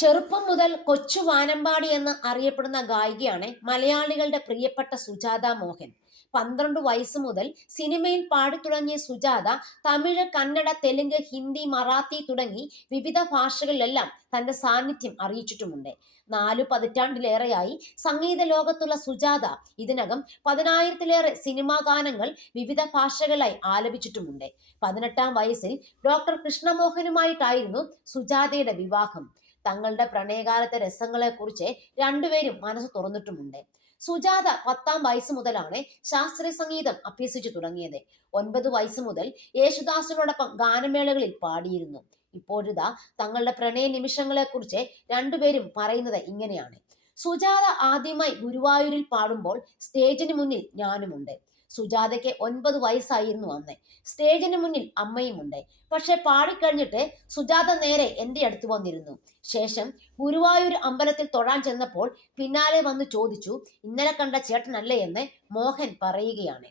ചെറുപ്പം മുതൽ കൊച്ചു വാനമ്പാടി എന്ന് അറിയപ്പെടുന്ന ഗായികയാണ് മലയാളികളുടെ പ്രിയപ്പെട്ട സുജാത മോഹൻ. 12 വയസ്സ് മുതൽ സിനിമയിൽ പാടിത്തുടങ്ങിയ സുജാത തമിഴ്, കന്നഡ, തെലുങ്ക്, ഹിന്ദി, മറാത്തി തുടങ്ങി വിവിധ ഭാഷകളിലെല്ലാം തന്റെ സാന്നിധ്യം അറിയിച്ചിട്ടുമുണ്ട്. 4 പതിറ്റാണ്ടിലേറെയായി സംഗീത ലോകത്തുള്ള സുജാത ഇതിനകം 10,000-ലേറെ സിനിമാ ഗാനങ്ങൾ വിവിധ ഭാഷകളായി ആലപിച്ചിട്ടുമുണ്ട്. 18-ാം വയസ്സിൽ ഡോക്ടർ കൃഷ്ണമോഹനുമായിട്ടായിരുന്നു സുജാതയുടെ വിവാഹം. തങ്ങളുടെ പ്രണയകാലത്തെ രസങ്ങളെക്കുറിച്ച് രണ്ടുപേരും മനസ്സ് തുറന്നിട്ടുമുണ്ട്. സുജാത 10-ാം വയസ്സ് മുതലാണ് ശാസ്ത്രീയ സംഗീതം അഭ്യസിച്ചു തുടങ്ങിയത്. 9 വയസ്സ് മുതൽ യേശുദാസിനോടൊപ്പം ഗാനമേളകളിൽ പാടിയിരുന്നു. ഇപ്പോഴിതാ തങ്ങളുടെ പ്രണയ നിമിഷങ്ങളെക്കുറിച്ച് രണ്ടുപേരും പറയുന്നത് ഇങ്ങനെയാണ്. സുജാത ആദ്യമായി ഗുരുവായൂരിൽ പാടുമ്പോൾ സ്റ്റേജിന് മുന്നിൽ ഞാനുമുണ്ട്. സുജാതയ്ക്ക് 9 വയസ്സായിരുന്നു അന്ന്. സ്റ്റേജിന് മുന്നിൽ അമ്മയുമുണ്ട്. പക്ഷെ പാടിക്കഴിഞ്ഞിട്ട് സുജാത നേരെ എൻ്റെ അടുത്ത് വന്നിരുന്നു. ശേഷം ഗുരുവായൂർ അമ്പലത്തിൽ തൊഴാൻ ചെന്നപ്പോൾ പിന്നാലെ വന്ന് ചോദിച്ചു, ഇന്നലെ കണ്ട ചേട്ടനല്ലേ എന്ന് മോഹൻ പറയുകയാണ്.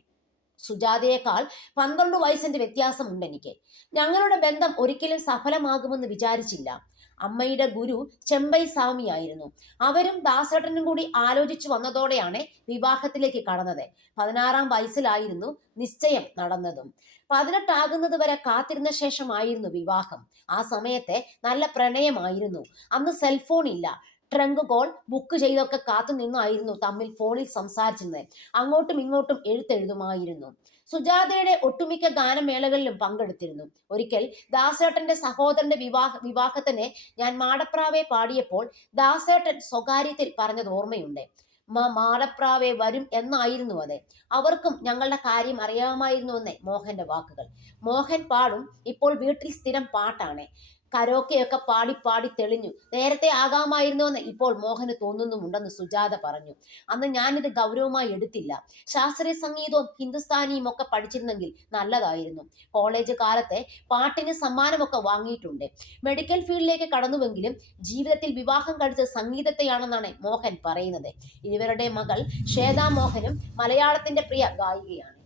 സുജാതയേക്കാൾ 12 വയസ്സിന്റെ വ്യത്യാസമുണ്ട് എനിക്ക്. ഞങ്ങളുടെ ബന്ധം ഒരിക്കലും സഫലമാകുമെന്ന് വിചാരിച്ചില്ല. അമ്മയുടെ ഗുരു ചെമ്പൈ സ്വാമിയായിരുന്നു. അവരും ദാസേട്ടനും കൂടി ആലോചിച്ചു വന്നതോടെയാണ് വിവാഹത്തിലേക്ക് കടന്നത്. 16-ാം വയസ്സിലായിരുന്നു നിശ്ചയം നടന്നതും. 18 ആകുന്നത് വരെ കാത്തിരുന്ന ശേഷമായിരുന്നു വിവാഹം. ആ സമയത്തെ നല്ല പ്രണയമായിരുന്നു. അന്ന് സെൽഫോൺ ഇല്ല. ട്രങ്ക് കോൾ ബുക്ക് ചെയ്തൊക്കെ കാത്തു നിന്നായിരുന്നു തമ്മിൽ ഫോണിൽ സംസാരിച്ചിരുന്നത്. അങ്ങോട്ടും ഇങ്ങോട്ടും എഴുത്തെഴുതുമായിരുന്നു. സുജാതയുടെ ഒട്ടുമിക്ക ഗാനമേളകളിലും പങ്കെടുത്തിരുന്നു. ഒരിക്കൽ ദാസേട്ടന്റെ സഹോദരന്റെ വിവാഹത്തിന് ഞാൻ മാടപ്രാവെ പാടിയപ്പോൾ ദാസേട്ടൻ സ്വകാര്യത്തിൽ പറഞ്ഞത് ഓർമ്മയുണ്ട്. മാടപ്രാവെ വരും എന്നായിരുന്നു അത്. അവർക്കും ഞങ്ങളുടെ കാര്യം അറിയാമായിരുന്നു എന്ന് മോഹന്റെ വാക്കുകൾ. മോഹൻ പാടും. ഇപ്പോൾ വീട്ടിൽ സ്ഥിരം പാട്ടാണ്. കരോക്കെയൊക്കെ പാടി പാടി തെളിഞ്ഞു. നേരത്തെ ആകാമായിരുന്നു എന്ന് ഇപ്പോൾ മോഹന് തോന്നുന്നുമുണ്ടെന്ന് സുജാത പറഞ്ഞു. അന്ന് ഞാനിത് ഗൗരവമായി എടുത്തില്ല. ശാസ്ത്രീയ സംഗീതവും ഹിന്ദുസ്ഥാനിയും ഒക്കെ പഠിച്ചിരുന്നെങ്കിൽ നല്ലതായിരുന്നു. കോളേജ് കാലത്തെ പാട്ടിന് സമ്മാനമൊക്കെ വാങ്ങിയിട്ടുണ്ട്. മെഡിക്കൽ ഫീൽഡിലേക്ക് കടന്നുവെങ്കിലും ജീവിതത്തിൽ വിവാഹം കഴിച്ചത് സംഗീതത്തെയാണെന്നാണ് മോഹൻ പറയുന്നത്. ഇവരുടെ മകൾ ശ്വേതാ മോഹനും മലയാളത്തിന്റെ പ്രിയ ഗായികയാണ്.